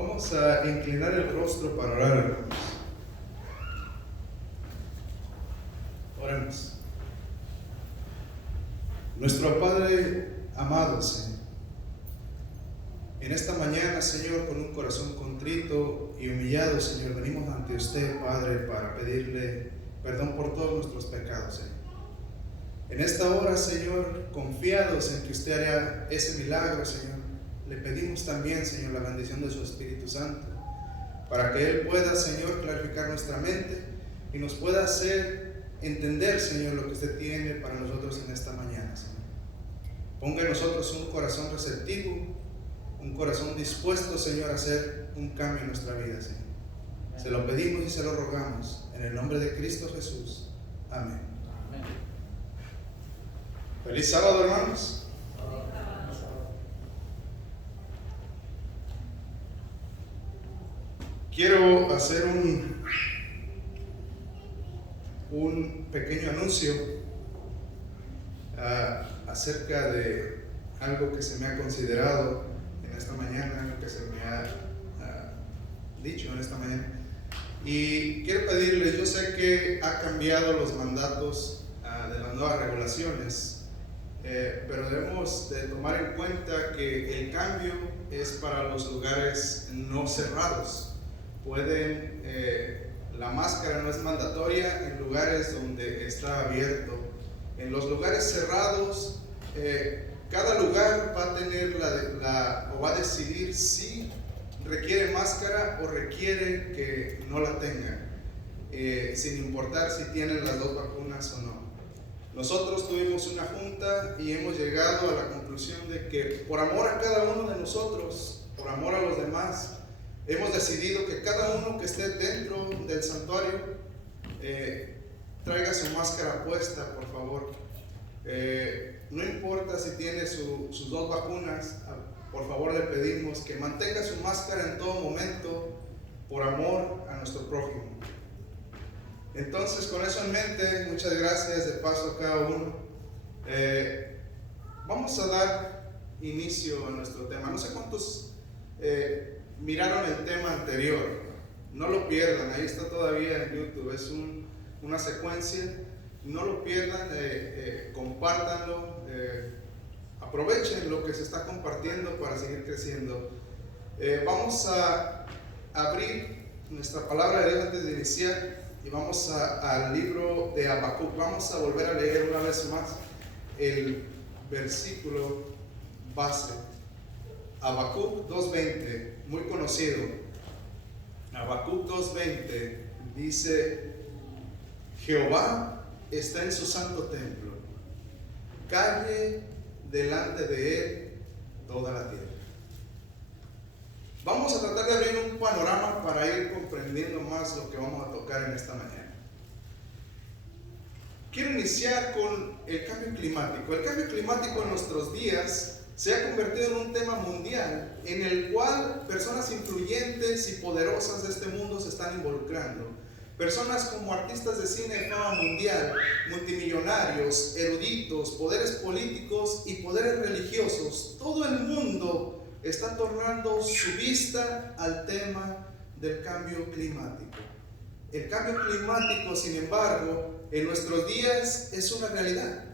Vamos a inclinar el rostro para orar, hermanos. Oremos. Nuestro Padre amado, Señor, en esta mañana, Señor, con un corazón contrito y humillado, Señor, venimos ante usted, Padre, para pedirle perdón por todos nuestros pecados, Señor. En esta hora, Señor, confiados en que usted hará ese milagro, Señor, le pedimos también, Señor, la bendición de su Espíritu Santo, para que Él pueda, Señor, clarificar nuestra mente y nos pueda hacer entender, Señor, lo que usted tiene para nosotros en esta mañana, Señor. Ponga en nosotros un corazón receptivo, un corazón dispuesto, Señor, a hacer un cambio en nuestra vida, Señor. Se lo pedimos y se lo rogamos en el nombre de Cristo Jesús. Amén. Amén. Feliz sábado, hermanos. Quiero hacer un pequeño anuncio acerca de algo que se me ha considerado en esta mañana, algo que se me ha dicho en esta mañana. Y quiero pedirles, yo sé que ha cambiado los mandatos de las nuevas regulaciones, pero debemos de tomar en cuenta que el cambio es para los lugares no cerrados. La máscara no es mandatoria en lugares donde está abierto. En los lugares cerrados, cada lugar va a tener o va a decidir si requiere máscara o requiere que no la tengan, sin importar si tienen las dos vacunas o no. Nosotros tuvimos una junta y hemos llegado a la conclusión de que por amor a cada uno de nosotros, por amor a los demás, hemos decidido que cada uno que esté dentro del santuario traiga su máscara puesta, por favor. No importa si tiene sus dos vacunas, por favor le pedimos que mantenga su máscara en todo momento por amor a nuestro prójimo. Entonces, con eso en mente, muchas gracias de paso a cada uno. Vamos a dar inicio a nuestro tema. No sé cuántos miraron el tema anterior, no lo pierdan, ahí está todavía en YouTube, es una secuencia, no lo pierdan, compártanlo, aprovechen lo que se está compartiendo para seguir creciendo. Vamos a abrir nuestra palabra de Dios antes de iniciar y vamos al libro de Habacuc. Vamos a volver a leer una vez más el versículo base, Habacuc 2:20, muy conocido. Habacuc 2:20 dice: Jehová está en su santo templo, calle delante de él toda la tierra. Vamos a tratar de abrir un panorama para ir comprendiendo más lo que vamos a tocar en esta mañana. Quiero iniciar con el cambio climático. El cambio climático en nuestros días se ha convertido en un tema mundial en el cual personas influyentes y poderosas de este mundo se están involucrando. Personas como artistas de cine de fama mundial, multimillonarios, eruditos, poderes políticos y poderes religiosos. Todo el mundo está tornando su vista al tema del cambio climático. El cambio climático, sin embargo, en nuestros días es una realidad.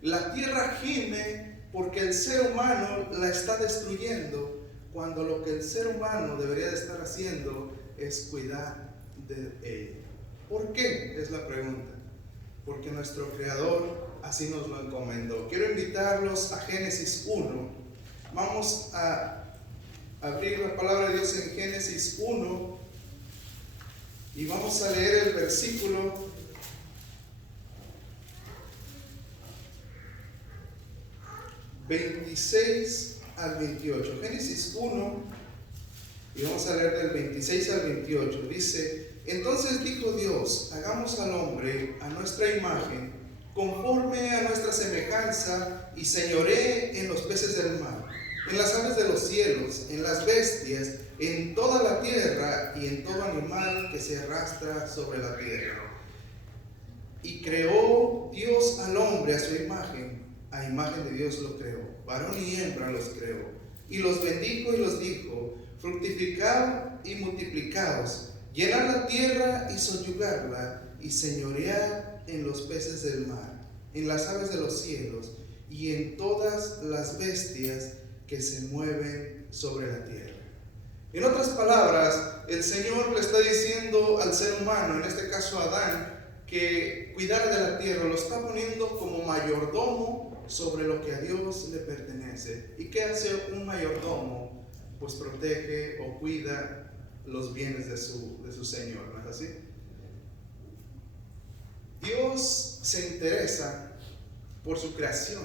La tierra gime porque el ser humano la está destruyendo, cuando lo que el ser humano debería de estar haciendo es cuidar de ella. ¿Por qué? Es la pregunta. Porque nuestro Creador así nos lo encomendó. Quiero invitarlos a Génesis 1. Vamos a abrir la palabra de Dios en Génesis 1 y vamos a leer el versículo 26 al 28. Génesis 1 y vamos a leer del 26 al 28. Dice: Entonces dijo Dios: hagamos al hombre a nuestra imagen, conforme a nuestra semejanza, y señoree en los peces del mar, en las aves de los cielos, en las bestias, en toda la tierra y en todo animal que se arrastra sobre la tierra. Y creó Dios al hombre a su imagen, a imagen de Dios lo creó, varón y hembra los creó. y los bendijo y los dijo: fructificad y multiplicaos, llenad la tierra y sojuzgarla, y señoread en los peces del mar, en las aves de los cielos, y en todas las bestias que se mueven sobre la tierra. En otras palabras, el Señor le está diciendo al ser humano, en este caso a Adán, que cuidara de la tierra. Lo está poniendo como mayordomo sobre lo que a Dios le pertenece. ¿Y qué hace un mayordomo? Pues protege o cuida los bienes de su Señor, ¿no es así? Dios se interesa por su creación,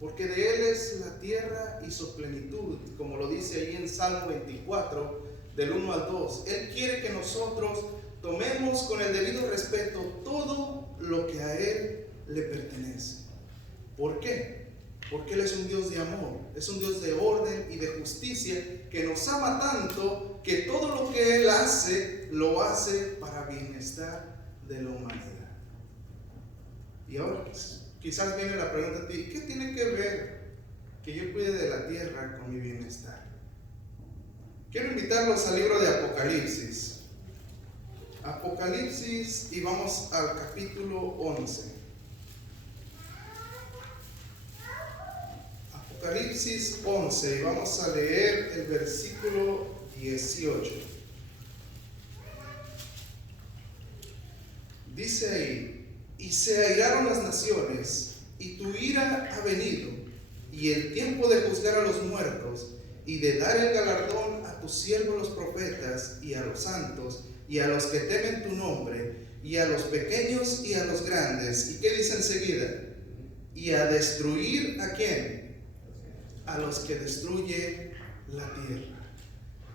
porque de Él es la tierra y su plenitud, como lo dice ahí en Salmo 24, del 1 al 2. Él quiere que nosotros tomemos con el debido respeto todo lo que a Él le pertenece. ¿Por qué? Porque Él es un Dios de amor, es un Dios de orden y de justicia, que nos ama tanto que todo lo que Él hace, lo hace para bienestar de la humanidad. Y ahora quizás viene la pregunta a ti: ¿qué tiene que ver que yo cuide de la tierra con mi bienestar? Quiero invitarlos al libro de Apocalipsis. Apocalipsis, y vamos al capítulo 11. Apocalipsis 11, y vamos a leer el versículo 18. Dice ahí: y se airaron las naciones, y tu ira ha venido, y el tiempo de juzgar a los muertos, y de dar el galardón a tus siervos los profetas, y a los santos, y a los que temen tu nombre, y a los pequeños y a los grandes. ¿Y qué dice enseguida? Y a destruir, ¿a quién? A los que destruye la tierra.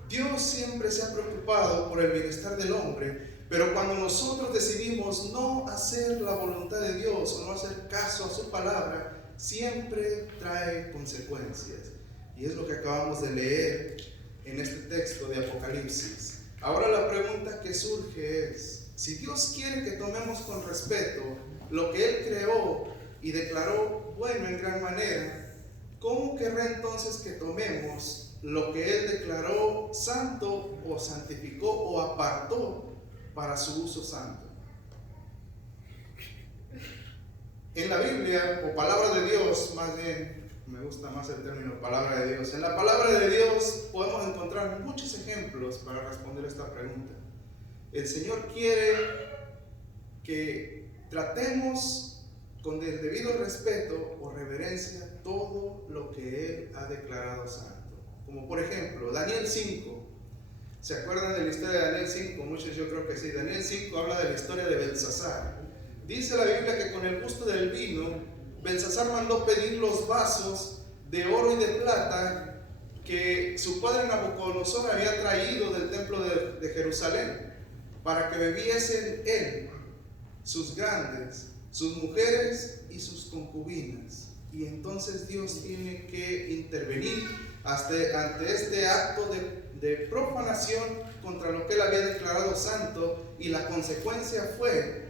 Dios siempre se ha preocupado por el bienestar del hombre, pero cuando nosotros decidimos no hacer la voluntad de Dios o no hacer caso a su palabra, siempre trae consecuencias. Y es lo que acabamos de leer en este texto de Apocalipsis. Ahora la pregunta que surge es: si Dios quiere que tomemos con respeto lo que Él creó y declaró bueno en gran manera, ¿cómo querrá entonces que tomemos lo que Él declaró santo o santificó o apartó para su uso santo? En la Biblia, o palabra de Dios, más bien, me gusta más el término palabra de Dios. En la palabra de Dios podemos encontrar muchos ejemplos para responder esta pregunta. El Señor quiere que tratemos con el debido respeto o reverencia todo lo que Él ha declarado santo. Como por ejemplo, Daniel 5. ¿Se acuerdan de la historia de Daniel 5? Muchos yo creo que sí. Daniel 5 habla de la historia de Belsasar. Dice la Biblia que con el gusto del vino, Belsasar mandó pedir los vasos de oro y de plata que su padre Nabucodonosor había traído del templo de Jerusalén, para que bebiesen él, sus grandes, sus mujeres y sus concubinas. Y entonces Dios tiene que intervenir ante este acto de profanación contra lo que Él había declarado santo, y la consecuencia fue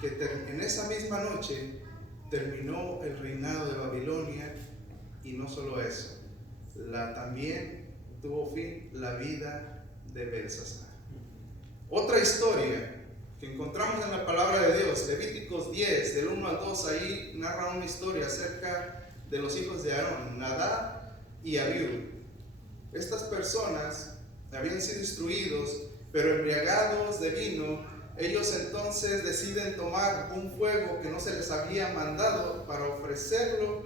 que en esa misma noche terminó el reinado de Babilonia. Y no solo eso, también tuvo fin la vida de Belsasar. Otra historia que encontramos en la palabra de Dios, Levíticos 10, del 1 al 2, ahí narra una historia acerca de los hijos de Aarón, Nadab y Abiú. Estas personas habían sido instruidos, pero embriagados de vino, ellos entonces deciden tomar un fuego que no se les había mandado para ofrecerlo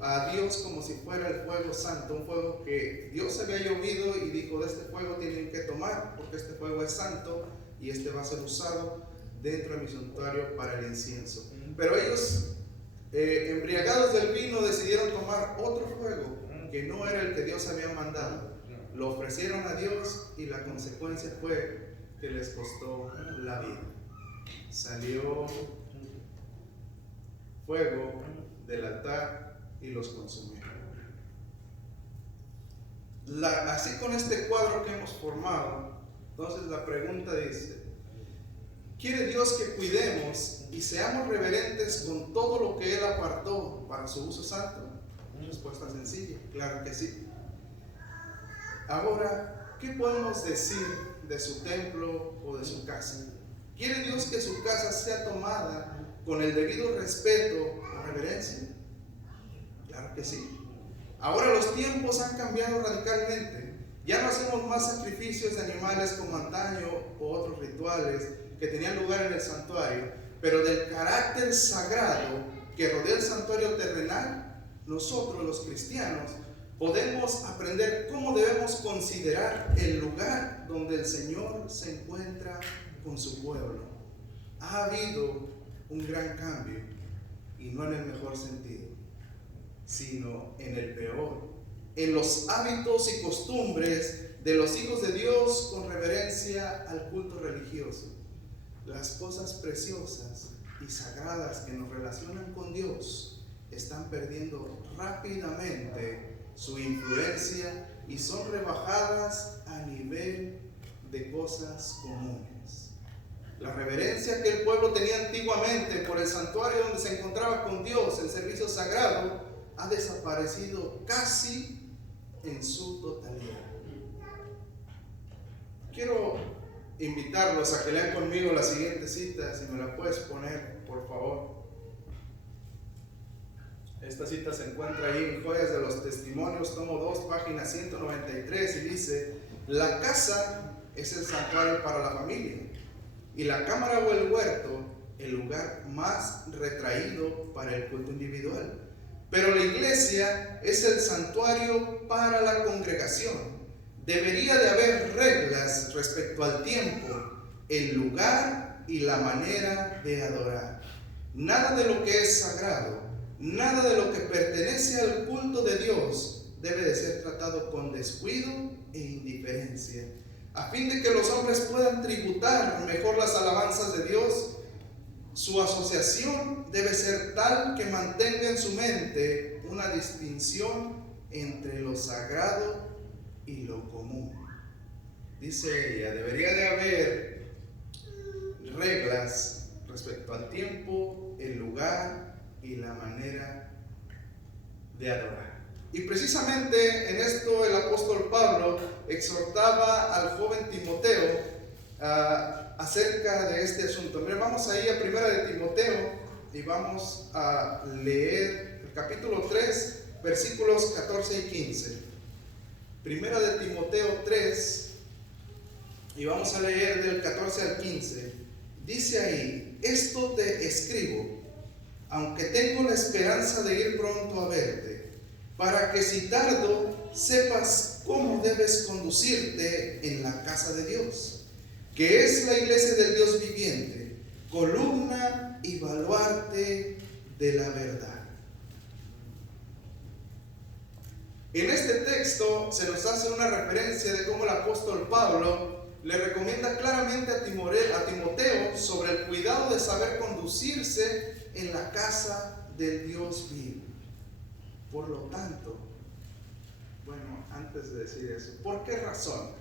a Dios como si fuera el fuego santo, un fuego que Dios había llovido y dijo: de este fuego tienen que tomar, porque este fuego es santo y este va a ser usado dentro de mi santuario para el incienso. Pero ellos, embriagados del vino, decidieron tomar otro fuego que no era el que Dios había mandado. Lo ofrecieron a Dios y la consecuencia fue que les costó la vida. Salió fuego del altar y los consumió. Así, con este cuadro que hemos formado, entonces la pregunta dice: ¿quiere Dios que cuidemos y seamos reverentes con todo lo que Él apartó para su uso santo? Respuesta sencilla: claro que sí. Ahora, ¿qué podemos decir de su templo o de su casa? ¿Quiere Dios que su casa sea tomada con el debido respeto o reverencia? Claro que sí. Ahora los tiempos han cambiado radicalmente. Ya no hacemos más sacrificios de animales como antaño o otros rituales que tenían lugar en el santuario, pero del carácter sagrado que rodea el santuario terrenal, nosotros los cristianos podemos aprender cómo debemos considerar el lugar donde el Señor se encuentra con su pueblo. Ha habido un gran cambio, y no en el mejor sentido, sino en el peor, en los hábitos y costumbres de los hijos de Dios con reverencia al culto religioso. Las cosas preciosas y sagradas que nos relacionan con Dios están perdiendo rápidamente su influencia y son rebajadas a nivel de cosas comunes. La reverencia que el pueblo tenía antiguamente por el santuario donde se encontraba con Dios, el servicio sagrado, ha desaparecido casi en su totalidad. Quiero invitarlos a que lean conmigo la siguiente cita, si me la puedes poner, por favor. Esta cita se encuentra ahí en Joyas de los Testimonios, tomo 2, página 193, y dice: la casa es el santuario para la familia, y la cámara o el huerto el lugar más retraído para el culto individual. Pero la iglesia es el santuario para la congregación. Debería de haber reglas respecto al tiempo, el lugar y la manera de adorar. Nada de lo que es sagrado, nada de lo que pertenece al culto de Dios debe de ser tratado con descuido e indiferencia, a fin de que los hombres puedan tributar mejor las alabanzas de Dios. Su asociación debe ser tal que mantenga en su mente una distinción entre lo sagrado y lo común. Dice ella, debería de haber reglas respecto al tiempo, el lugar y la manera de adorar. Y precisamente en esto el apóstol Pablo exhortaba al joven Timoteo acerca de este asunto. Mira, vamos ahí a Primera de Timoteo y vamos a leer el capítulo 3, versículos 14 y 15. Primera de Timoteo 3, y vamos a leer del 14 al 15. Dice ahí: esto te escribo, aunque tengo la esperanza de ir pronto a verte, para que si tardo sepas cómo debes conducirte en la casa de Dios, que es la iglesia del Dios viviente, columna y baluarte de la verdad. En este texto se nos hace una referencia de cómo el apóstol Pablo le recomienda claramente a Timoteo sobre el cuidado de saber conducirse en la casa del Dios vivo. Por lo tanto, bueno, antes de decir eso, ¿por qué razón?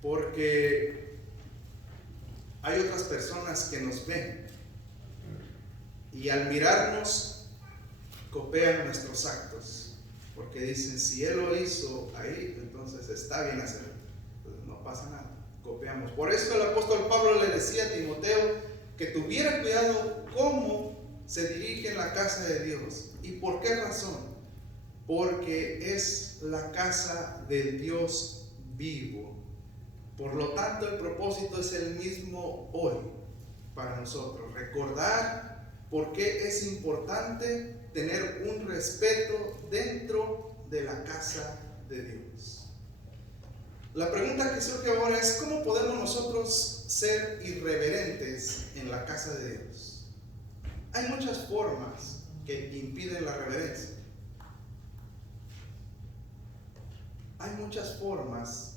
Porque hay otras personas que nos ven y al mirarnos copian nuestros actos. Porque dicen, si él lo hizo ahí, entonces está bien hacerlo. Entonces no pasa nada, copiamos. Por eso el apóstol Pablo le decía a Timoteo que tuviera cuidado cómo se dirige en la casa de Dios. ¿Y por qué razón? Porque es la casa del Dios vivo. Por lo tanto, el propósito es el mismo hoy para nosotros. Recordar por qué es importante tener un respeto dentro de la casa de Dios. La pregunta que surge ahora es: ¿cómo podemos nosotros ser irreverentes en la casa de Dios? Hay muchas formas que impiden la reverencia. Hay muchas formas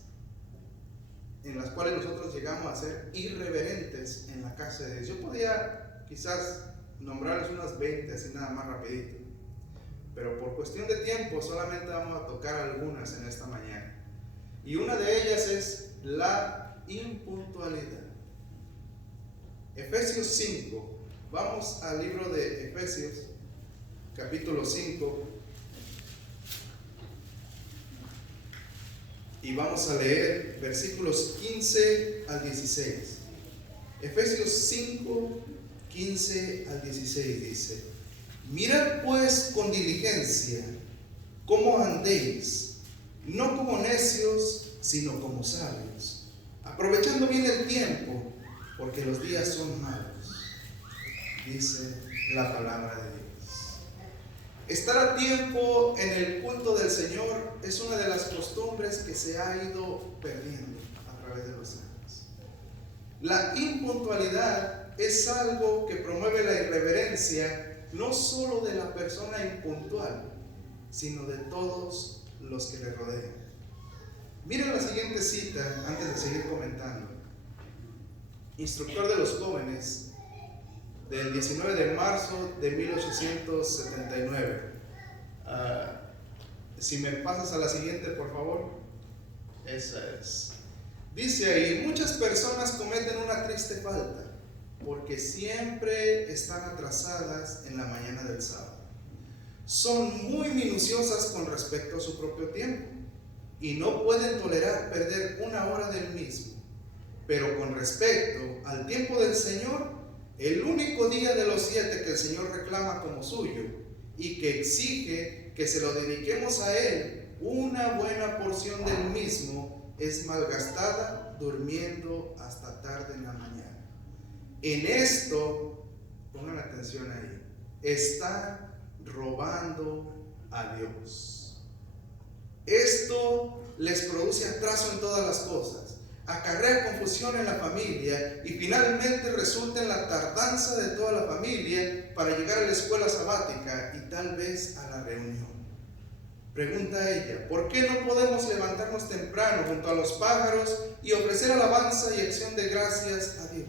en las cuales nosotros llegamos a ser irreverentes en la casa de Dios. Yo podría quizás nombrarles unas 20 así nada más rapidito, pero por cuestión de tiempo solamente vamos a tocar algunas en esta mañana. Y una de ellas es la impuntualidad. Efesios 5. Vamos al libro de Efesios, capítulo 5. y vamos a leer versículos 15 al 16. Efesios 5, 15 al 16 dice: mirad pues con diligencia cómo andéis, no como necios, sino como sabios, aprovechando bien el tiempo, porque los días son malos, dice la palabra de Dios. Estar a tiempo en el culto del Señor es una de las costumbres que se ha ido perdiendo a través de los años. La impuntualidad es algo que promueve la irreverencia no solo de la persona impuntual, sino de todos los que le rodean. Miren la siguiente cita antes de seguir comentando. Instructor de los jóvenes, del 19 de marzo de 1879. Si me pasas a la siguiente, por favor. Esa es. Dice ahí: muchas personas cometen una triste falta porque siempre están atrasadas en la mañana del sábado. Son muy minuciosas con respecto a su propio tiempo y no pueden tolerar perder una hora del mismo. Pero con respecto al tiempo del Señor, el único día de los 7 que el Señor reclama como suyo y que exige que se lo dediquemos a Él, una buena porción del mismo es malgastada durmiendo hasta tarde en la mañana. En esto, pongan atención ahí, está robando a Dios. Esto les produce atraso en todas las cosas, acarrea confusión en la familia y finalmente resulta en la tardanza de toda la familia para llegar a la escuela sabática y tal vez a la reunión. Pregunta ella: ¿por qué no podemos levantarnos temprano junto a los pájaros y ofrecer alabanza y acción de gracias a Dios?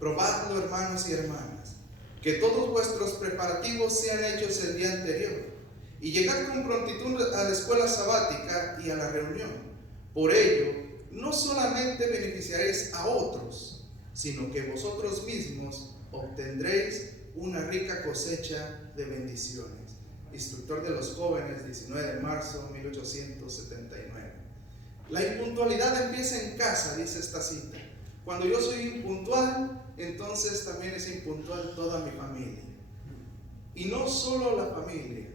Probadlo, hermanos y hermanas, que todos vuestros preparativos sean hechos el día anterior y llegad con prontitud a la escuela sabática y a la reunión. Por ello, no solamente beneficiaréis a otros, sino que vosotros mismos obtendréis una rica cosecha de bendiciones. Instructor de los jóvenes, 19 de marzo de 1879. La impuntualidad empieza en casa, dice esta cita. Cuando yo soy impuntual, entonces también es impuntual toda mi familia. Y no solo la familia,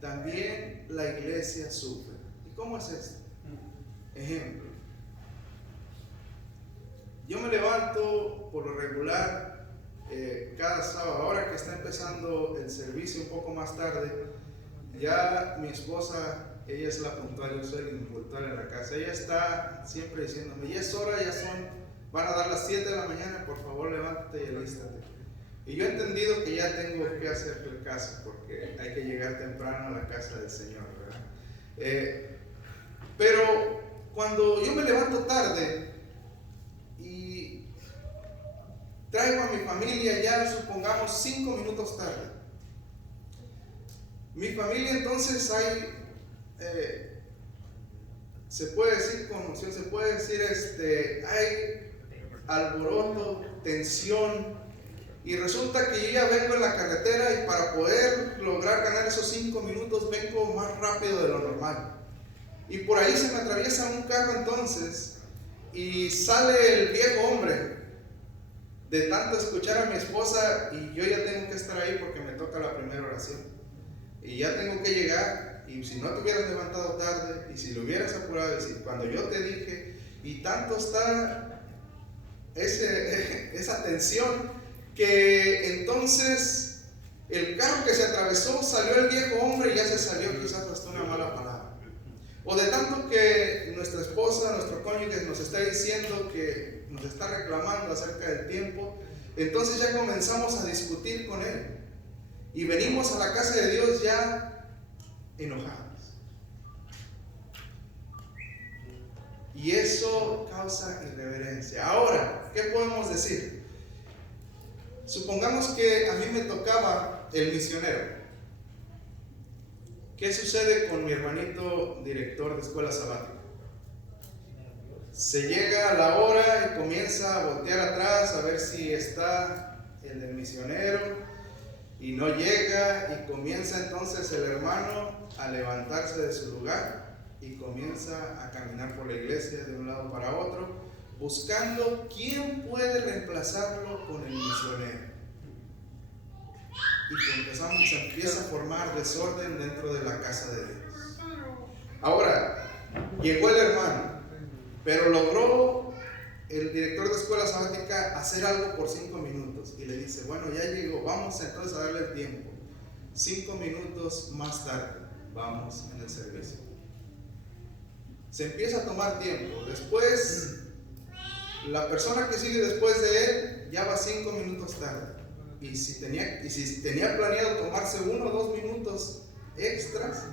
también la iglesia sufre. ¿Y cómo es esto? Ejemplo: yo me levanto por lo regular cada sábado. Ahora que está empezando el servicio un poco más tarde, ya mi esposa, ella es la puntual, yo soy el impuntual en la casa. Ella está siempre diciéndome: ya es hora, van a dar las 7 de la mañana, por favor levántate y alístate. Y yo he entendido que ya tengo que hacerle caso, porque hay que llegar temprano a la casa del Señor, ¿verdad? Pero cuando yo me levanto tarde y traigo a mi familia ya, supongamos 5 minutos tarde, mi familia entonces se puede decir conmoción, se puede decir hay alboroto, tensión, y resulta que yo ya vengo en la carretera y para poder lograr ganar esos 5 minutos vengo más rápido de lo normal. Y por ahí se me atraviesa un carro entonces y sale el viejo hombre de tanto escuchar a mi esposa, y yo ya tengo que estar ahí porque me toca la primera oración. Y ya tengo que llegar, y si no te hubieras levantado tarde, y si lo hubieras apurado, y si cuando yo te dije, y tanto está esa tensión, que entonces el carro que se atravesó, salió el viejo hombre y ya se salió quizás hasta una mala palabra. O de tanto que nuestra esposa, nuestro cónyuge nos está diciendo, que nos está reclamando acerca del tiempo, entonces ya comenzamos a discutir con él y venimos a la casa de Dios ya enojados. Y eso causa irreverencia. Ahora, ¿qué podemos decir? Supongamos que a mí me tocaba el misionero. ¿Qué sucede con mi hermanito director de escuela sabática? Se llega a la hora y comienza a voltear atrás a ver si está el del misionero, y no llega, y comienza entonces el hermano a levantarse de su lugar y comienza a caminar por la iglesia de un lado para otro, buscando quién puede reemplazarlo con el misionero. Y se empieza a formar desorden dentro de la casa de Dios. Ahora, llegó el hermano, pero logró el director de escuela sabática hacer algo por 5 minutos. Y le dice, bueno, ya llegó, vamos entonces a darle el tiempo. 5 minutos más tarde, vamos en el servicio. Se empieza a tomar tiempo. Después, la persona que sigue después de él ya va 5 minutos tarde. Y si tenía planeado tomarse 1 o 2 minutos extras,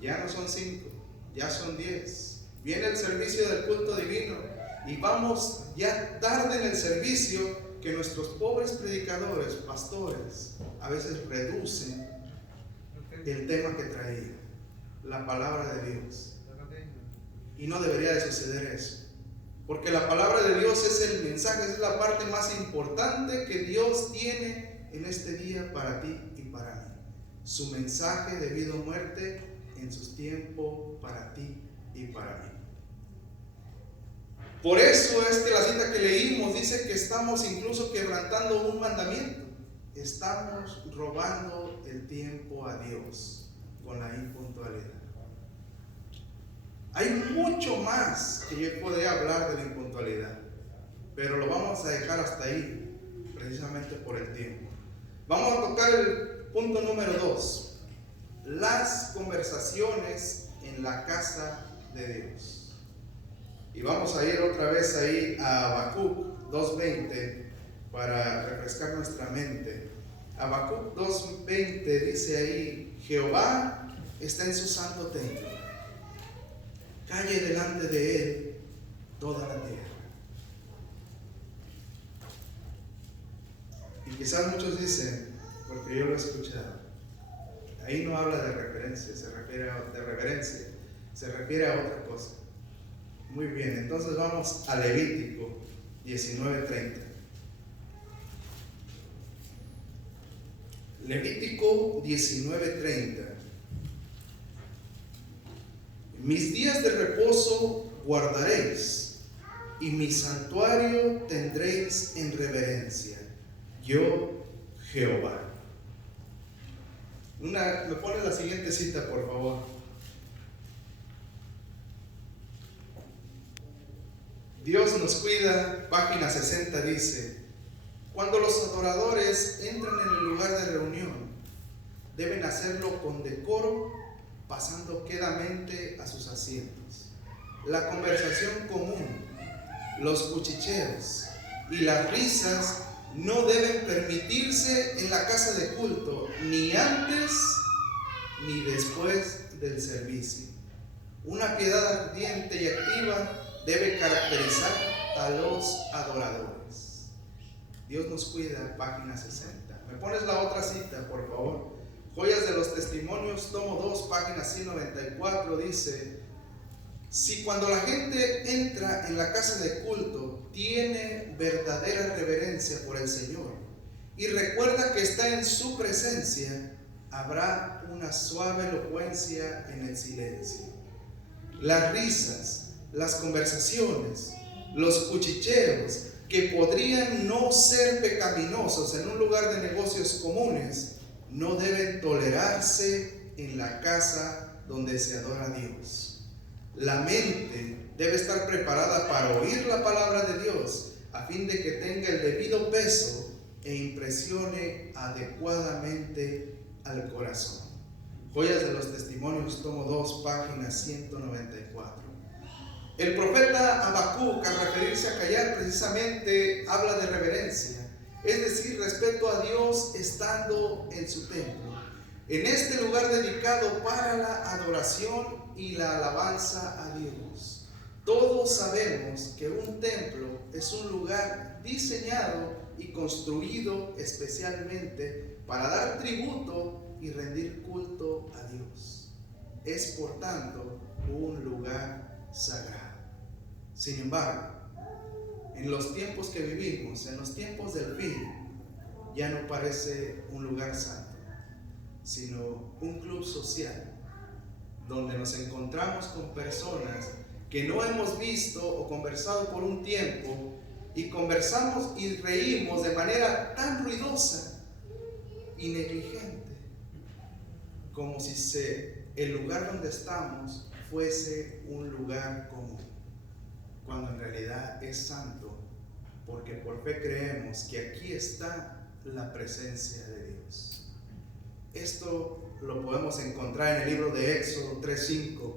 ya no son 5, ya son 10. Viene el servicio del culto divino y vamos ya tarde en el servicio, que nuestros pobres predicadores, pastores, a veces reducen el tema que traía, la palabra de Dios. Y no debería de suceder eso. Porque la palabra de Dios es el mensaje, es la parte más importante que Dios tiene en este día para ti y para mí. Su mensaje de vida o muerte en sus tiempos para ti y para mí. Por eso es que la cita que leímos dice que estamos incluso quebrantando un mandamiento. Estamos robando el tiempo a Dios con la impuntualidad. Hay mucho más que yo podría hablar de la impuntualidad, pero lo vamos a dejar hasta ahí, precisamente por el tiempo. Vamos a tocar el punto número 2, las conversaciones en la casa de Dios. Y vamos a ir otra vez ahí a Habacuc 2:20 para refrescar nuestra mente. Habacuc 2:20 dice ahí, Jehová está en su santo templo. Calle delante de él toda la tierra. Y quizás muchos dicen, porque yo lo he escuchado, ahí no habla de reverencia, se refiere a otra cosa. Muy bien, entonces vamos a Levítico 19:30. Levítico 19:30. Mis días de reposo guardaréis, y mi santuario tendréis en reverencia. Yo, Jehová. Me pone la siguiente cita, por favor. Dios nos cuida, página 60 dice, cuando los adoradores entran en el lugar de reunión, deben hacerlo con decoro, pasando quedamente a sus asientos. La conversación común, los cuchicheos y las risas no deben permitirse en la casa de culto, ni antes ni después del servicio. Una piedad ardiente y activa debe caracterizar a los adoradores. Dios nos cuida, página 60. ¿Me pones la otra cita, por favor? Joyas de los Testimonios, tomo 2, página 194, dice, si cuando la gente entra en la casa de culto tiene verdadera reverencia por el Señor y recuerda que está en su presencia, habrá una suave elocuencia en el silencio. Las risas, las conversaciones, los cuchicheos que podrían no ser pecaminosos en un lugar de negocios comunes, no deben tolerarse en la casa donde se adora a Dios. La mente debe estar preparada para oír la palabra de Dios a fin de que tenga el debido peso e impresione adecuadamente al corazón. Joyas de los Testimonios, tomo 2, página 194. El profeta Habacuc, al referirse a callar, precisamente habla de reverencia, es decir, respeto a Dios estando en su templo, en este lugar dedicado para la adoración y la alabanza a Dios. Todos sabemos que un templo es un lugar diseñado y construido especialmente para dar tributo y rendir culto a Dios. Es por tanto un lugar sagrado. Sin embargo, en los tiempos que vivimos, en los tiempos del fin, ya no parece un lugar santo, sino un club social, donde nos encontramos con personas que no hemos visto o conversado por un tiempo, y conversamos y reímos de manera tan ruidosa y negligente, como si el lugar donde estamos fuese un lugar común, cuando en realidad es santo, porque por fe creemos que aquí está la presencia de Dios. Esto lo podemos encontrar en el libro de Éxodo 3:5,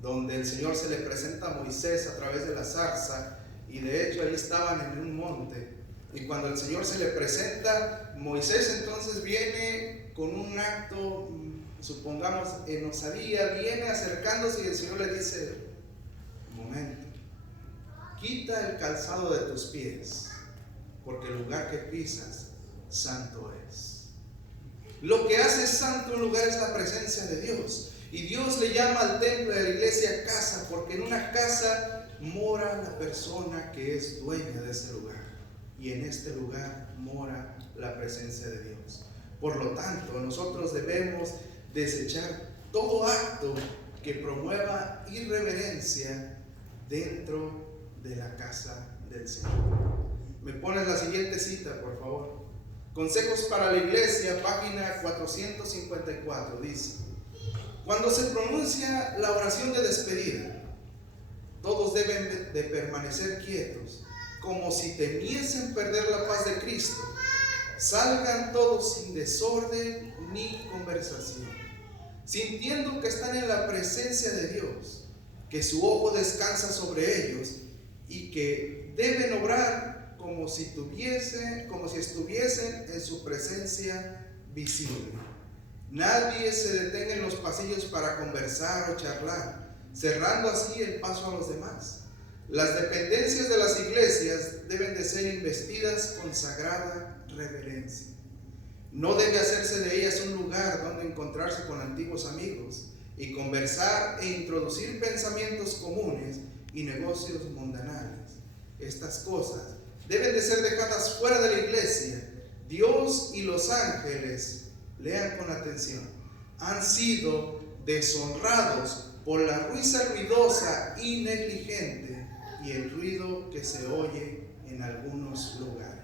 donde el Señor se le presenta a Moisés a través de la zarza, y de hecho ahí estaban en un monte, y cuando el Señor se le presenta, Moisés entonces viene con un acto, supongamos en osadía, viene acercándose, y el Señor le dice: un momento, quita el calzado de tus pies, porque el lugar que pisas santo es. Lo que hace santo un lugar es la presencia de Dios, y Dios le llama al templo y a la iglesia casa, porque en una casa mora la persona que es dueña de ese lugar, y en este lugar mora la presencia de Dios. Por lo tanto, nosotros debemos desechar todo acto que promueva irreverencia dentro de la casa del Señor. Me pones la siguiente cita, por favor. Consejos para la Iglesia, página 454, dice: cuando se pronuncia la oración de despedida, todos deben de permanecer quietos, como si temiesen perder la paz de Cristo. Salgan todos sin desorden ni conversación, sintiendo que están en la presencia de Dios, que su ojo descansa sobre ellos, y que deben obrar como si estuviesen en su presencia visible. Nadie se detenga en los pasillos para conversar o charlar, cerrando así el paso a los demás. Las dependencias de las iglesias deben de ser investidas con sagrada reverencia. No debe hacerse de ellas un lugar donde encontrarse con antiguos amigos y conversar e introducir pensamientos comunes y negocios mundanales. Estas cosas deben de ser dejadas fuera de la iglesia. Dios y los ángeles, lean con atención, han sido deshonrados por la risa ruidosa y negligente y el ruido que se oye en algunos lugares.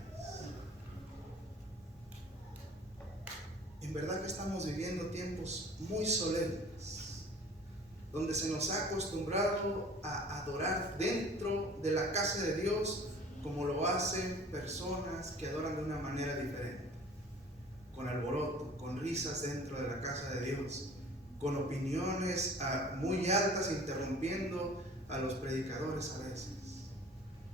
En verdad que estamos viviendo tiempos muy solemnes, donde se nos ha acostumbrado a adorar dentro de la casa de Dios como lo hacen personas que adoran de una manera diferente, con alboroto, con risas dentro de la casa de Dios, con opiniones muy altas, interrumpiendo a los predicadores a veces,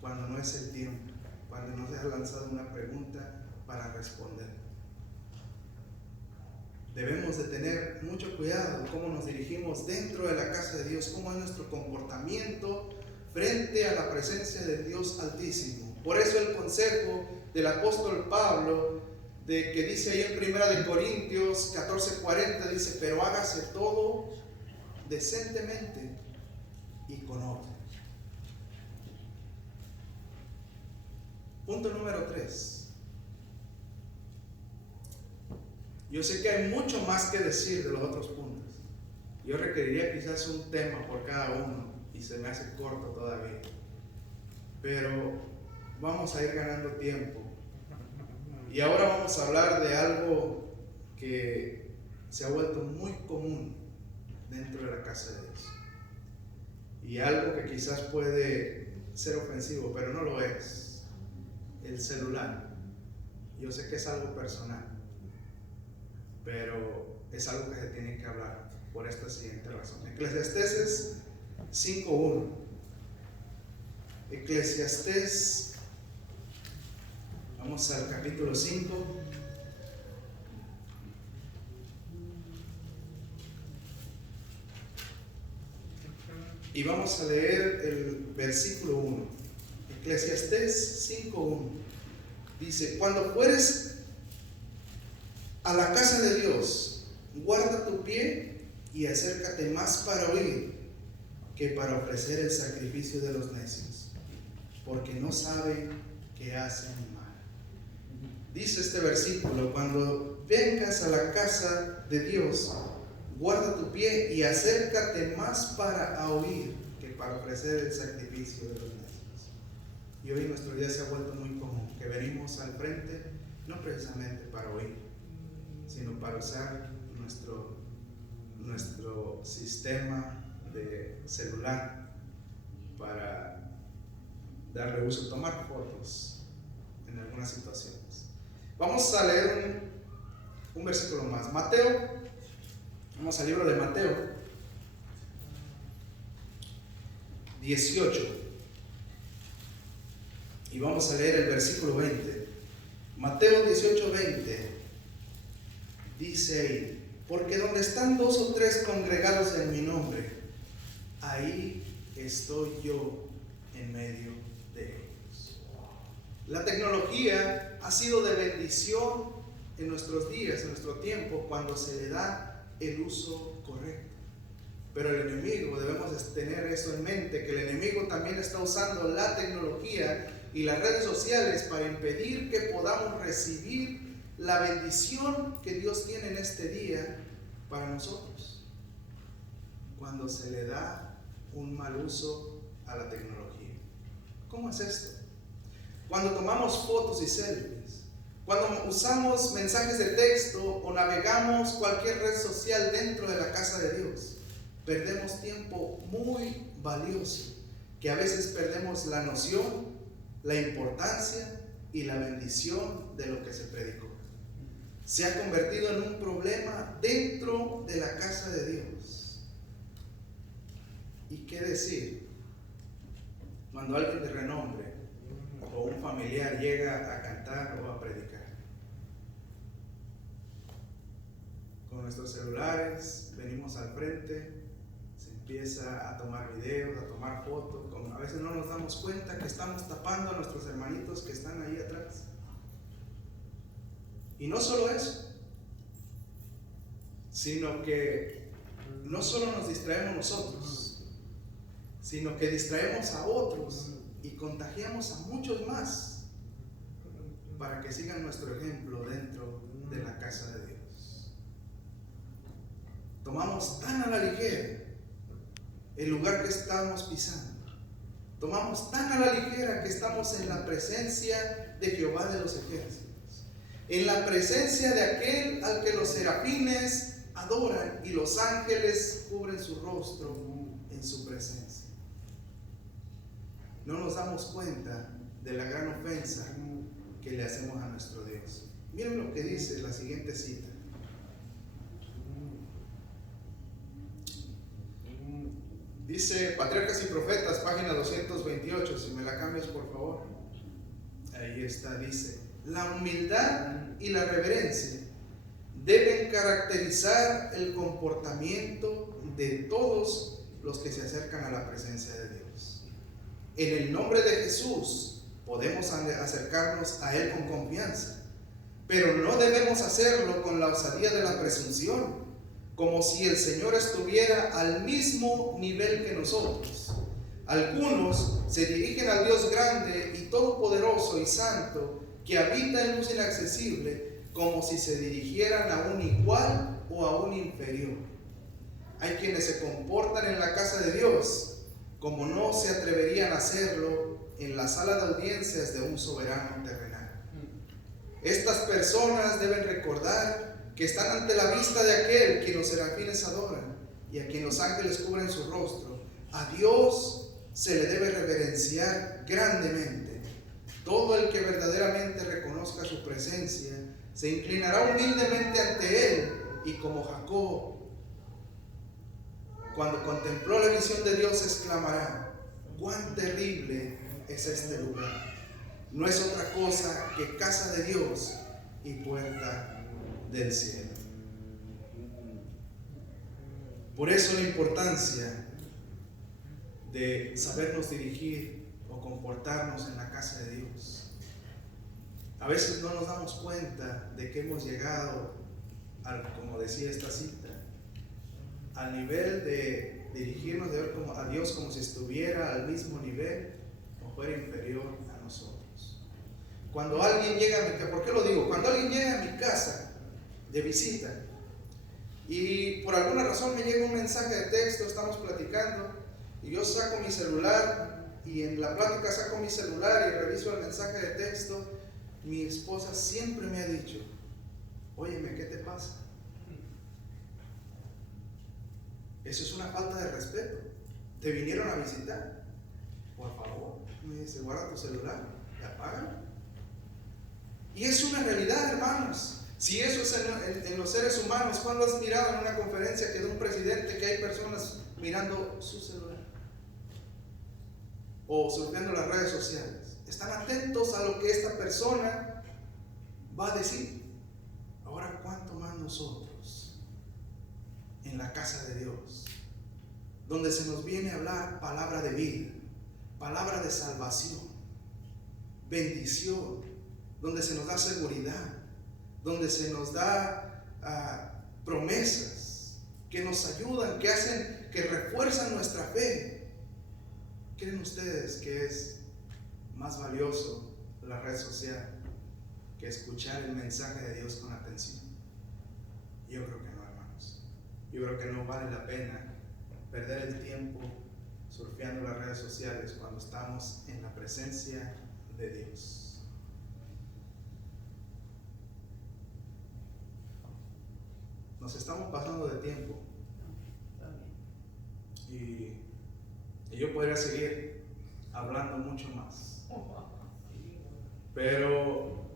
cuando no es el tiempo, cuando no se ha lanzado una pregunta para responder. Debemos de tener mucho cuidado cómo nos dirigimos dentro de la casa de Dios, cómo es nuestro comportamiento frente a la presencia de Dios Altísimo. Por eso el consejo del apóstol Pablo, que dice ahí en 1 Corintios 14:40, dice: pero hágase todo decentemente y con orden. Punto número 3. Yo sé que hay mucho más que decir de los otros puntos. Yo requeriría quizás un tema por cada uno y se me hace corto todavía. Pero vamos a ir ganando tiempo. Y ahora vamos a hablar de algo que se ha vuelto muy común dentro de la casa de Dios. Y algo que quizás puede ser ofensivo, pero no lo es. El celular. Yo sé que es algo personal, pero es algo que se tiene que hablar por esta siguiente razón. Eclesiastés 5:1. Eclesiastés, vamos al capítulo 5. Y vamos a leer el versículo 1. Eclesiastés 5:1. Dice: cuando fueres a la casa de Dios, guarda tu pie y acércate más para oír que para ofrecer el sacrificio de los necios, porque no saben que hacen mal. Dice este versículo: cuando vengas a la casa de Dios, guarda tu pie y acércate más para oír que para ofrecer el sacrificio de los necios. Y hoy nuestro día se ha vuelto muy común, que venimos al frente no precisamente para oír, sino para usar nuestro sistema de celular para darle uso, tomar fotos en algunas situaciones. Vamos a leer un versículo más. Mateo, vamos al libro de Mateo 18 y vamos a leer el versículo 20. Mateo 18:20 dice ahí: porque donde están 2 o 3 congregados en mi nombre, ahí estoy yo en medio de ellos. La tecnología ha sido de bendición en nuestros días, en nuestro tiempo, cuando se le da el uso correcto. Pero el enemigo, debemos tener eso en mente, que el enemigo también está usando la tecnología y las redes sociales para impedir que podamos recibir la bendición que Dios tiene en este día para nosotros, cuando se le da un mal uso a la tecnología. ¿Cómo es esto? Cuando tomamos fotos y selfies, cuando usamos mensajes de texto o navegamos cualquier red social dentro de la casa de Dios, perdemos tiempo muy valioso, que a veces perdemos la noción, la importancia y la bendición de lo que se predicó. Se ha convertido en un problema dentro de la casa de Dios. ¿Y qué decir cuando alguien de renombre o un familiar llega a cantar o a predicar? Con nuestros celulares venimos al frente, se empieza a tomar videos, a tomar fotos, a veces no nos damos cuenta que estamos tapando a nuestros hermanitos que están ahí atrás. Y no solo eso, sino que no solo nos distraemos nosotros, sino que distraemos a otros y contagiamos a muchos más para que sigan nuestro ejemplo dentro de la casa de Dios. Tomamos tan a la ligera el lugar que estamos pisando. Tomamos tan a la ligera que estamos en la presencia de Jehová de los ejércitos, en la presencia de aquel al que los serafines adoran y los ángeles cubren su rostro en su presencia. No nos damos cuenta de la gran ofensa que le hacemos a nuestro Dios. Miren lo que dice la siguiente cita. Dice Patriarcas y Profetas, página 228, si me la cambias por favor. Ahí está, dice: la humildad y la reverencia deben caracterizar el comportamiento de todos los que se acercan a la presencia de Dios. En el nombre de Jesús podemos acercarnos a Él con confianza, pero no debemos hacerlo con la osadía de la presunción, como si el Señor estuviera al mismo nivel que nosotros. Algunos se dirigen al Dios grande y todopoderoso y santo, que habita en luz inaccesible, como si se dirigieran a un igual o a un inferior. Hay quienes se comportan en la casa de Dios como no se atreverían a hacerlo en la sala de audiencias de un soberano terrenal. Estas personas deben recordar que están ante la vista de aquel que los serafines adoran y a quien los ángeles cubren su rostro. A Dios se le debe reverenciar grandemente. Todo el que verdaderamente reconozca su presencia se inclinará humildemente ante Él, y como Jacob, cuando contempló la visión de Dios, exclamará: cuán terrible es este lugar. No es otra cosa que casa de Dios y puerta del cielo. Por eso la importancia de sabernos dirigir o comportarnos en la casa de Dios. A veces no nos damos cuenta de que hemos llegado, como decía esta cita, al nivel de dirigirnos de ver a Dios como si estuviera al mismo nivel o fuera inferior a nosotros. Cuando alguien llega a mi casa, ¿por qué lo digo? Cuando alguien llega a mi casa de visita y por alguna razón me llega un mensaje de texto, estamos platicando, y yo saco mi celular, y en la plática saco mi celular y reviso el mensaje de texto. Mi esposa siempre me ha dicho: óyeme, ¿qué te pasa? Eso es una falta de respeto. Te vinieron a visitar. Por favor, me dice, guarda tu celular y apágalo. Y es una realidad, hermanos. Si eso es en los seres humanos, ¿cuándo has mirado en una conferencia que da un presidente que hay personas mirando su celular? O surfeando las redes sociales. Están atentos a lo que esta persona va a decir. Ahora, ¿cuánto más nosotros en la casa de Dios, donde se nos viene a hablar palabra de vida, palabra de salvación, bendición, donde se nos da seguridad, donde se nos da promesas que nos ayudan, que hacen, que refuerzan nuestra fe? ¿Creen ustedes que es más valioso la red social que escuchar el mensaje de Dios con atención? Yo creo que no, hermanos. Yo creo que no vale la pena perder el tiempo surfeando las redes sociales cuando estamos en la presencia de Dios. Nos estamos pasando de tiempo y yo podría seguir hablando mucho más, pero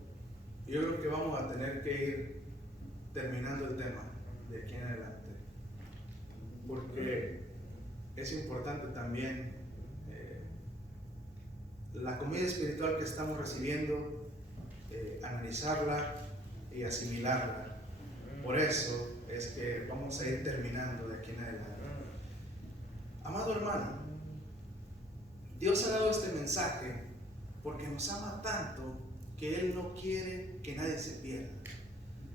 yo creo que vamos a tener que ir terminando el tema de aquí en adelante, porque es importante también la comida espiritual que estamos recibiendo, analizarla y asimilarla. Por eso es que vamos a ir terminando de aquí en adelante. Amado hermano, Dios ha dado este mensaje porque nos ama tanto que Él no quiere que nadie se pierda,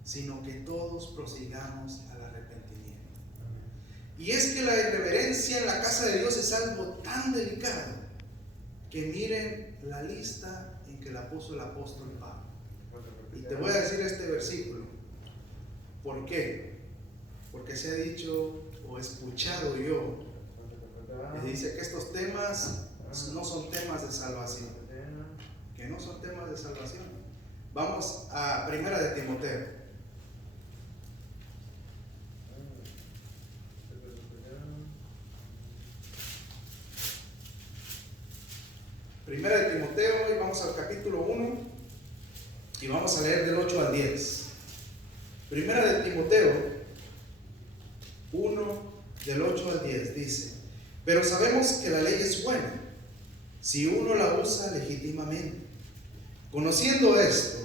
sino que todos prosigamos al arrepentimiento. Y es que la irreverencia en la casa de Dios es algo tan delicado que miren la lista en que la puso el apóstol Pablo. Y te voy a decir este versículo. ¿Por qué? Porque se ha dicho o escuchado yo que dice que estos temas no son temas de salvación, que no son temas de salvación. Vamos a Primera de Timoteo. Primera de Timoteo, y vamos al capítulo 1 y vamos a leer del 8 al 10. Primera de Timoteo 1 del 8 al 10 dice: pero sabemos que la ley es buena si uno la usa legítimamente, conociendo esto,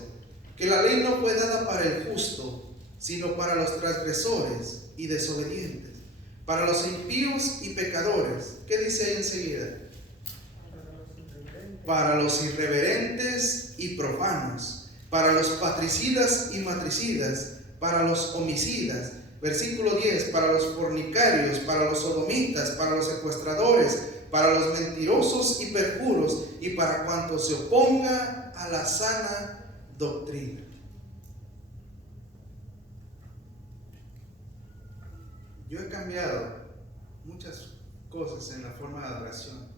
que la ley no fue dada para el justo, sino para los transgresores y desobedientes, para los impíos y pecadores. ¿Qué dice ahí enseguida? Para los irreverentes y profanos, para los patricidas y matricidas, para los homicidas. Versículo 10, para los fornicarios, para los sodomitas, para los secuestradores, para los mentirosos y perjuros, y para cuanto se oponga a la sana doctrina. Yo he cambiado muchas cosas en la forma de adoración,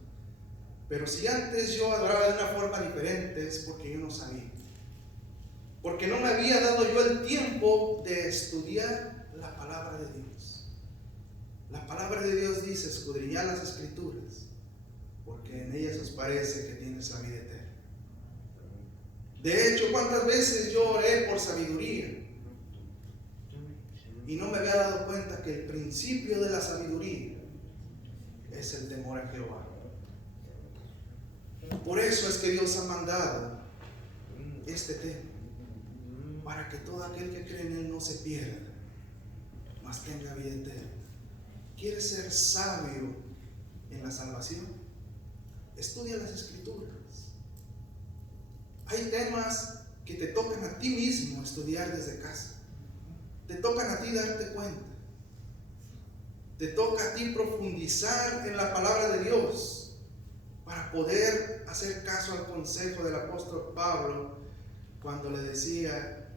pero si antes yo adoraba de una forma diferente es porque yo no sabía, porque no me había dado yo el tiempo de estudiar la palabra de Dios. La palabra de Dios dice: escudriñad las escrituras, porque en ellas os parece que tienes la vida eterna. De hecho, ¿cuántas veces yo oré por sabiduría? Y no me había dado cuenta que el principio de la sabiduría es el temor a Jehová. Por eso es que Dios ha mandado este tema, para que todo aquel que cree en Él no se pierda, mas tenga vida eterna. ¿Quieres ser sabio en la salvación? Estudia las escrituras. Hay temas que te tocan a ti mismo estudiar desde casa. Te tocan a ti darte cuenta. Te toca a ti profundizar en la palabra de Dios para poder hacer caso al consejo del apóstol Pablo cuando le decía: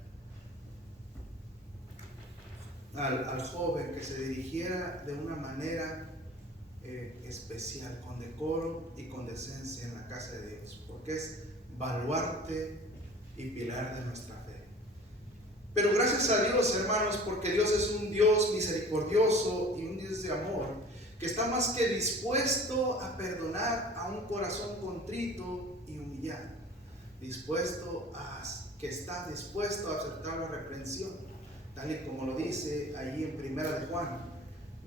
al joven que se dirigiera de una manera especial, con decoro y con decencia en la casa de Dios, porque es baluarte y pilar de nuestra fe. Pero gracias a Dios, hermanos, porque Dios es un Dios misericordioso y un Dios de amor, que está más que dispuesto a perdonar a un corazón contrito y humillado, que está dispuesto a aceptar la reprensión, tal y como lo dice allí en Primera de Juan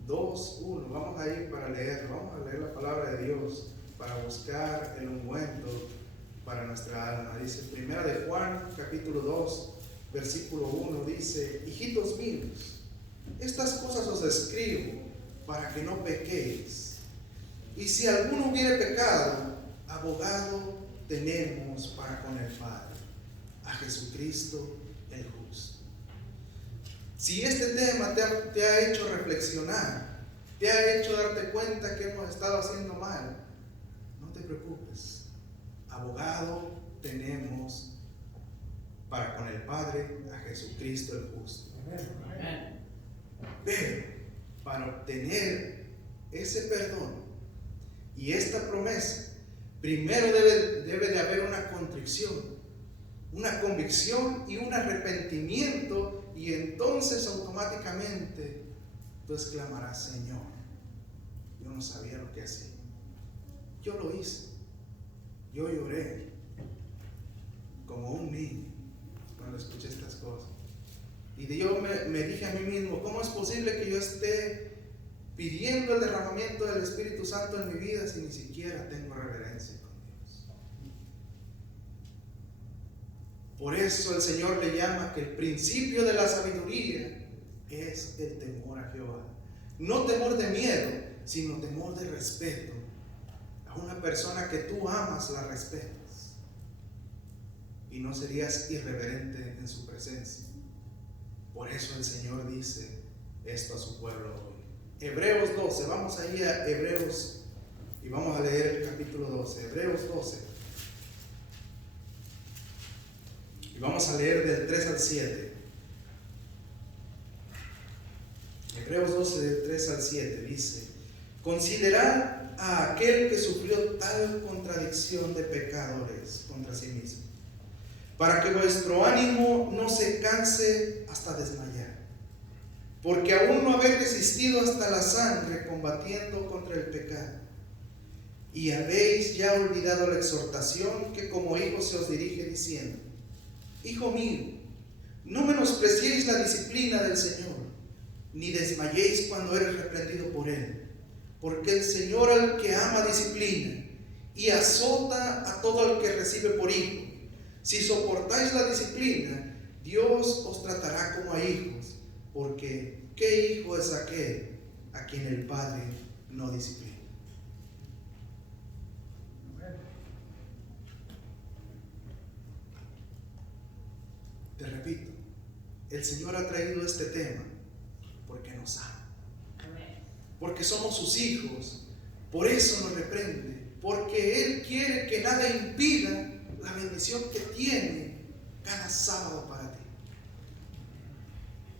2:1. Vamos a ir para leer, vamos a leer la palabra de Dios para buscar el ungüento para nuestra alma. Dice Primera de Juan capítulo 2 versículo 1, dice: hijitos míos, estas cosas os escribo para que no pequéis. Y si alguno hubiere pecado, abogado tenemos para con el Padre, a Jesucristo el justo. Si este tema te ha hecho reflexionar, te ha hecho darte cuenta que hemos estado haciendo mal, no te preocupes. Abogado tenemos para con el Padre, a Jesucristo el justo. Amén. Pero para obtener ese perdón y esta promesa, primero debe de haber una contrición, una convicción y un arrepentimiento, y entonces automáticamente tú exclamarás: Señor, yo no sabía lo que hacía, yo lo hice, yo lloré como un niño cuando escuché estas cosas, y yo me dije a mí mismo: ¿cómo es posible que yo esté pidiendo el derramamiento del Espíritu Santo en mi vida si ni siquiera tengo reverencia con Dios? Por eso el Señor le llama que el principio de la sabiduría es el temor a Jehová. No temor de miedo, sino temor de respeto. A una persona que tú amas, la respetas, y no serías irreverente en su presencia. Por eso el Señor dice esto a su pueblo hoy. Hebreos 12, vamos ahí a Hebreos y vamos a leer el capítulo 12, Hebreos 12. Y vamos a leer del 3 al 7. Hebreos 12, del 3 al 7 dice: considerad a aquel que sufrió tal contradicción de pecadores contra sí mismo, para que vuestro ánimo no se canse hasta desmayar, porque aún no habéis resistido hasta la sangre combatiendo contra el pecado, y habéis ya olvidado la exhortación que como hijos se os dirige diciendo: hijo mío, no menospreciéis la disciplina del Señor, ni desmayéis cuando eres reprendido por Él, porque el Señor al que ama disciplina y azota a todo el que recibe por hijo. Si soportáis la disciplina, Dios os tratará como a hijos, porque ¿qué hijo es aquel a quien el Padre no disciplina? Te repito, el Señor ha traído este tema porque nos ama, porque somos sus hijos, por eso nos reprende, porque Él quiere que nada impida la bendición que tiene cada sábado para ti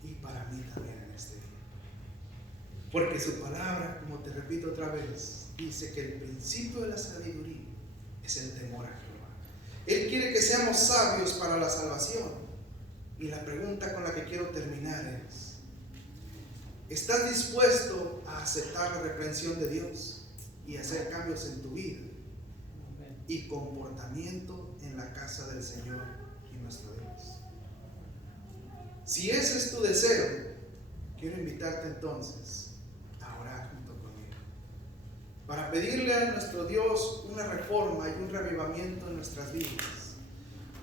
y para mí también en este día. Porque su palabra, como te repito otra vez, dice que el principio de la sabiduría es el temor a Jehová. Él quiere que seamos sabios para la salvación. Y la pregunta con la que quiero terminar es: ¿estás dispuesto a aceptar la reprensión de Dios y hacer cambios en tu vida y comportamiento en la casa del Señor y nuestro Dios? Si ese es tu deseo, quiero invitarte entonces a orar junto conmigo para pedirle a nuestro Dios una reforma y un revivamiento en nuestras vidas,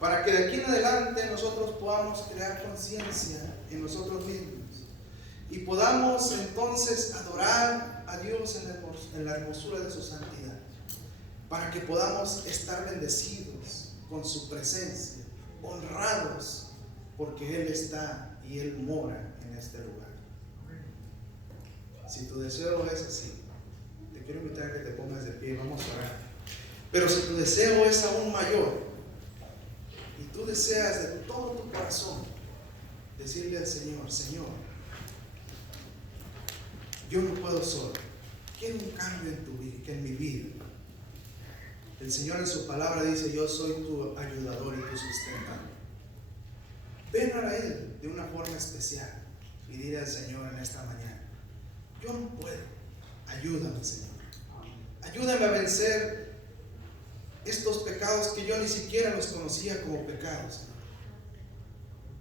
para que de aquí en adelante nosotros podamos crear conciencia en nosotros mismos y podamos entonces adorar a Dios en la hermosura de su santidad, para que podamos estar bendecidos con su presencia, honrados, porque Él está y Él mora en este lugar. Si tu deseo es así, te quiero invitar a que te pongas de pie, vamos a orar. Pero si tu deseo es aún mayor y tú deseas de todo tu corazón decirle al Señor: Señor, yo no puedo solo. Quiero un cambio en mi vida. El Señor en su palabra dice, yo soy tu ayudador y tu sustentador. Ven a Él de una forma especial y dile al Señor en esta mañana, yo no puedo, ayúdame, Señor. Ayúdame a vencer estos pecados que yo ni siquiera los conocía como pecados, Señor.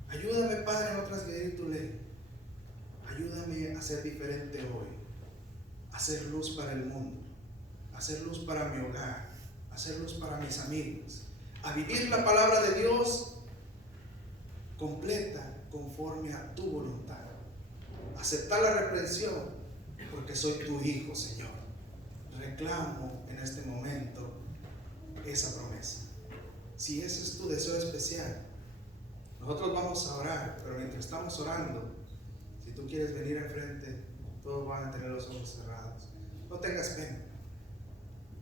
Ayúdame, Padre, a no transgredir tu ley. Ayúdame a ser diferente hoy, a hacer luz para el mundo, a hacer luz para mi hogar, a hacer luz para mis amigos, a vivir la palabra de Dios completa conforme a tu voluntad. Aceptar la reprensión porque soy tu hijo, Señor. Reclamo en este momento esa promesa. Si ese es tu deseo especial, nosotros vamos a orar, pero mientras estamos orando, si tú quieres venir enfrente, todos van a tener los ojos cerrados. No tengas pena.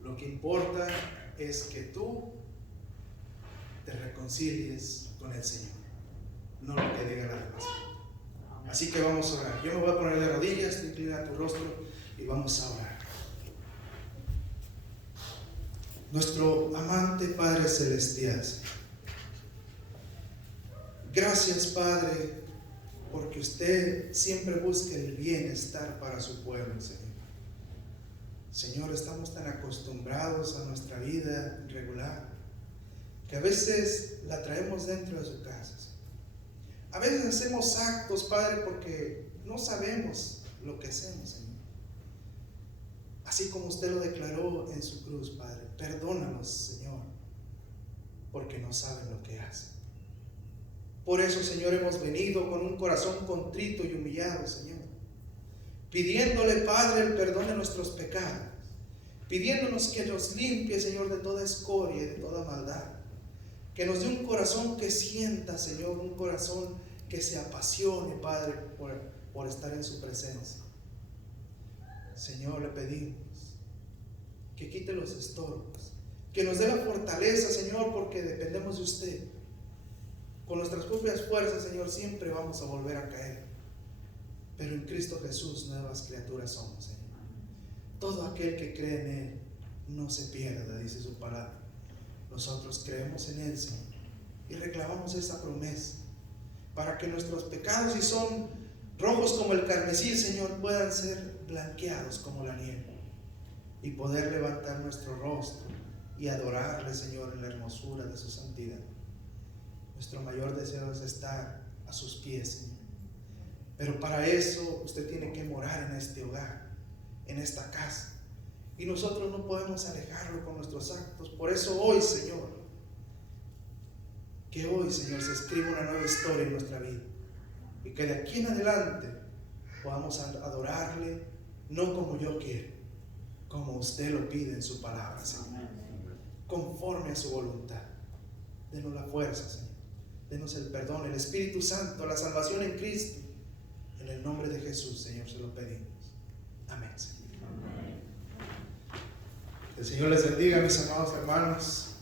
Lo que importa es que tú te reconcilies con el Señor, no lo que diga la demás. Así que vamos a orar. Yo me voy a poner de rodillas, inclina tu rostro y vamos a orar. Nuestro amante Padre Celestial, gracias, Padre, porque usted siempre busca el bienestar para su pueblo, Señor. Señor, estamos tan acostumbrados a nuestra vida regular que a veces la traemos dentro de su casa, Señor. A veces hacemos actos, Padre, porque no sabemos lo que hacemos, Señor. Así como usted lo declaró en su cruz, Padre, perdónanos, Señor, porque no saben lo que hacen. Por eso, Señor, hemos venido con un corazón contrito y humillado, Señor, pidiéndole, Padre, el perdón de nuestros pecados, pidiéndonos que nos limpie, Señor, de toda escoria y de toda maldad, que nos dé un corazón que sienta, Señor, un corazón que se apasione, Padre, por estar en su presencia. Señor, le pedimos que quite los estorbos, que nos dé la fortaleza, Señor, porque dependemos de usted. Con nuestras propias fuerzas, Señor, siempre vamos a volver a caer, pero en Cristo Jesús nuevas criaturas somos, Señor. Todo aquel que cree en Él no se pierda, dice su palabra. Nosotros creemos en Él, Señor, y reclamamos esa promesa para que nuestros pecados, si son rojos como el carmesí, Señor, puedan ser blanqueados como la nieve y poder levantar nuestro rostro y adorarle, Señor, en la hermosura de su santidad. Nuestro mayor deseo es estar a sus pies, Señor. Pero para eso usted tiene que morar en este hogar, en esta casa. Y nosotros no podemos alejarlo con nuestros actos. Por eso hoy, Señor, que hoy, Señor, se escriba una nueva historia en nuestra vida. Y que de aquí en adelante podamos adorarle, no como yo quiero, como usted lo pide en su palabra, Señor. Conforme a su voluntad. Denos la fuerza, Señor. Denos el perdón, el Espíritu Santo, la salvación en Cristo. En el nombre de Jesús, Señor, se lo pedimos. Amén, Señor. El Señor les bendiga, mis amados hermanos.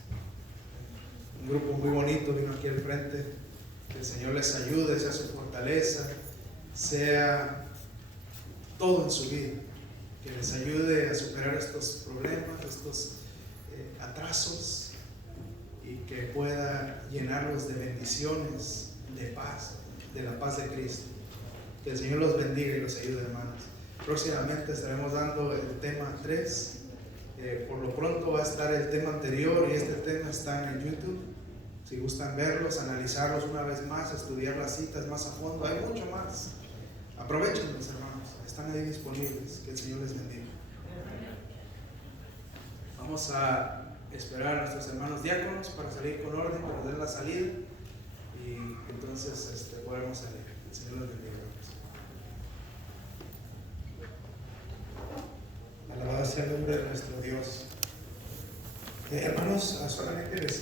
Un grupo muy bonito vino aquí al frente. Que el Señor les ayude, sea su fortaleza, sea todo en su vida. Que les ayude a superar estos problemas, estos atrasos, y que pueda llenarlos de bendiciones, de paz, de la paz de Cristo. Que el Señor los bendiga y los ayude, hermanos. Próximamente estaremos dando el tema 3. Por lo pronto va a estar el tema anterior y este tema está en YouTube. Si gustan verlos, analizarlos una vez más, estudiar las citas más a fondo, hay mucho más. Aprovechenlos, hermanos, están ahí disponibles. Que el Señor les bendiga. Vamos a esperar a nuestros hermanos diáconos para salir con orden, para dar la salida, y entonces podremos salir. El Señor les bendiga. Alabado sea el nombre de nuestro Dios. Hermanos, solamente les